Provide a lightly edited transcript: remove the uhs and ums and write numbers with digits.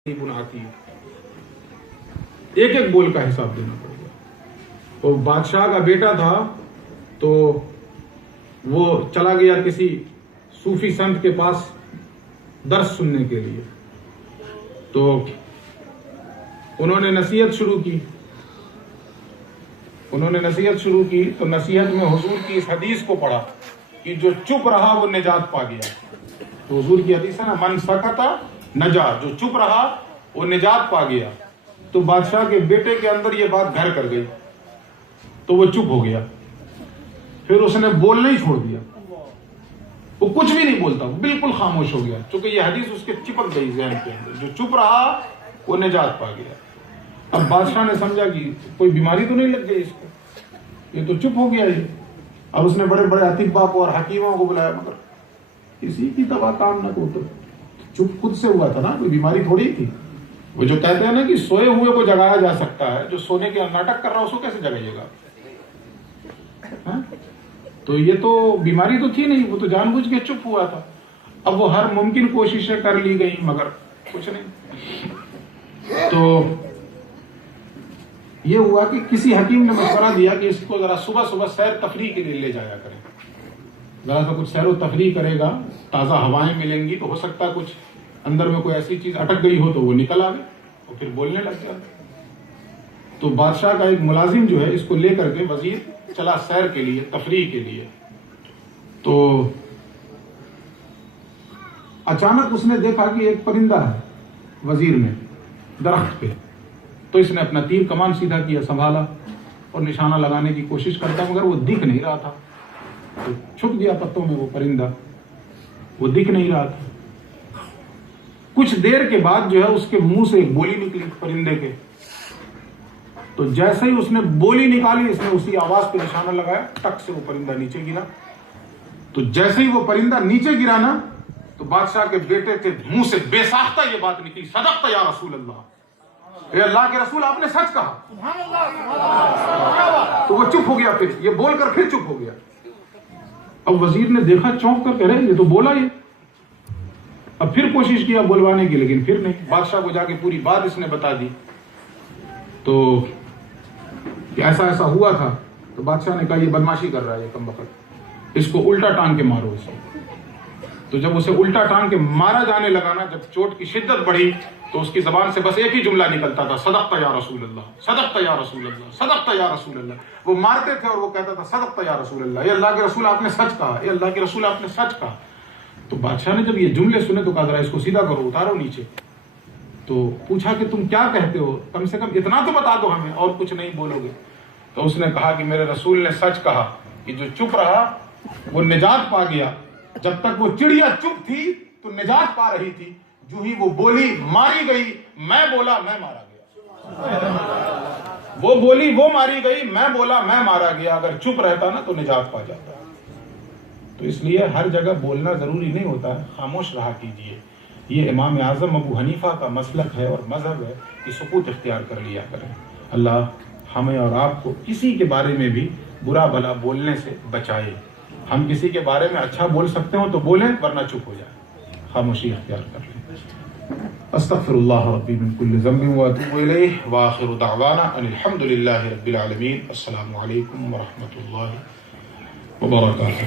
آتی ہے، ایک ایک بول کا حساب دینا پڑے گا۔ وہ بادشاہ کا بیٹا تھا تو وہ چلا گیا کسی صوفی سنت کے پاس درس سننے کے لیے، تو انہوں نے نصیحت شروع کی تو نصیحت میں حضور کی اس حدیث کو پڑھا کہ جو چپ رہا وہ نجات پا گیا۔ تو حضور کی حدیث ہے نا، من سکتا نجا، جو چپ رہا وہ نجات پا گیا۔ تو بادشاہ کے بیٹے کے اندر یہ بات گھر کر گئی تو وہ چپ ہو گیا، پھر اس نے بولنا ہی چھوڑ دیا، وہ کچھ بھی نہیں بولتا، وہ بالکل خاموش ہو گیا، چونکہ یہ حدیث اس کے چپک گئی ذہن کے اندر، جو چپ رہا وہ نجات پا گیا۔ اب بادشاہ نے سمجھا کہ کوئی بیماری تو نہیں لگ گئی اس کو، یہ تو چپ ہو گیا یہ، اور اس نے بڑے بڑے اطباء کو اور حکیموں کو بلایا، مگر کسی کی دوا کام نہ کو، تو چپ خود سے ہوا تھا نا، کوئی بیماری تھوڑی تھی۔ وہ جو کہتے ہیں نا کہ سوئے ہوئے کو جگایا جا سکتا ہے، جو سونے کے ناٹک کر رہا اس کو کیسے جگائیے گا؟ تو یہ تو بیماری تو تھی نہیں، وہ تو جان بوجھ کے چپ ہوا تھا۔ اب وہ ہر ممکن کوششیں کر لی گئی مگر کچھ نہیں۔ تو یہ ہوا کہ کسی حکیم نے مشورہ دیا کہ اس کو ذرا صبح صبح سیر تفریح کے لیے لے جایا کریں، ذرا سا کچھ سیر و تفریح کرے گا، تازہ ہوائیں ملیں گی، تو ہو سکتا ہے کچھ اندر میں کوئی ایسی چیز اٹک گئی ہو تو وہ نکل آئے اور پھر بولنے لگ جائے۔ تو بادشاہ کا ایک ملازم جو ہے اس کو لے کر کے وزیر چلا سیر کے لیے، تفریح کے لیے۔ تو اچانک اس نے دیکھا کہ ایک پرندہ ہے وزیر میں درخت پہ، تو اس نے اپنا تیر کمان سیدھا کیا، سنبھالا اور نشانہ لگانے کی کوشش کرتا، مگر وہ دکھ نہیں رہا تھا، تو چھپ گیا پتوں میں وہ پرندہ، وہ دکھ نہیں رہا تھا۔ کچھ دیر کے بعد جو ہے اس کے منہ سے ایک بولی نکلی پرندے کے، تو جیسے ہی اس نے بولی نکالی، اس نے اسی آواز پہ نشانہ لگایا، ٹک سے وہ پرندہ نیچے گرا۔ تو جیسے ہی وہ پرندہ نیچے گرا نا، تو بادشاہ کے بیٹے کے منہ سے بے ساختہ یہ بات نکلی، صدقت یا رسول اللہ، اے اللہ کے رسول آپ نے سچ کہا۔ تو وہ چپ ہو گیا، پھر یہ بول کر پھر چپ ہو گیا۔ اب وزیر نے دیکھا، چونک کر کہہ رہے یہ تو بولا یہ، اب پھر کوشش کیا بلوانے کی، لیکن پھر نہیں۔ بادشاہ کو جا کے پوری بات اس نے بتا دی، تو کہ ایسا ایسا ہوا تھا۔ تو بادشاہ نے کہا یہ بدماشی کر رہا ہے یہ کمبخت، اس کو الٹا ٹانگ کے مارو اسے۔ تو جب اسے الٹا ٹانگ کے مارا جانے لگا نا، جب چوٹ کی شدت بڑھی تو اس کی زبان سے بس ایک ہی جملہ نکلتا تھا، صدقت یا رسول اللہ، صدقت یا رسول اللہ، صدقت یا رسول اللہ۔ وہ مارتے تھے اور وہ کہتا تھا صدقت یا رسول اللہ، اے اللہ کے رسول آپ نے سچ کہا، اے اللہ کے رسول آپ نے سچ کہا۔ تو بادشاہ نے جب یہ جملے سنے تو کہا ذرا اس کو سیدھا کرو، اتارو نیچے۔ تو پوچھا کہ تم کیا کہتے ہو، کم سے کم اتنا تو بتا دو ہمیں، اور کچھ نہیں بولو گے؟ تو اس نے کہا کہ میرے رسول نے سچ کہا کہ جو چپ رہا وہ نجات پا گیا۔ جب تک وہ چڑیا چپ تھی تو نجات پا رہی تھی، جو ہی وہ بولی ماری گئی، میں بولا میں مارا گیا۔ وہ بولی وہ ماری گئی، میں بولا میں مارا گیا۔ اگر چپ رہتا نا تو نجات پا جاتا۔ تو اس لیے ہر جگہ بولنا ضروری نہیں ہوتا ہے، خاموش رہا کیجیے۔ یہ امام اعظم ابو حنیفہ کا مسلک ہے اور مذہب ہے کہ سکوت اختیار کر لیا کریں۔ اللہ ہمیں اور آپ کو کسی کے بارے میں بھی برا بھلا بولنے سے بچائے۔ ہم کسی کے بارے میں اچھا بول سکتے ہو تو بولیں، ورنہ چپ ہو جائیں، خاموشی اختیار کر لیں۔ استغفر اللہ ربی من کل ذنب واتوب الیہ، وآخر دعوانا ان الحمد للہ رب العالمین۔ السلام علیکم ورحمۃ اللہ وبرکاتہ۔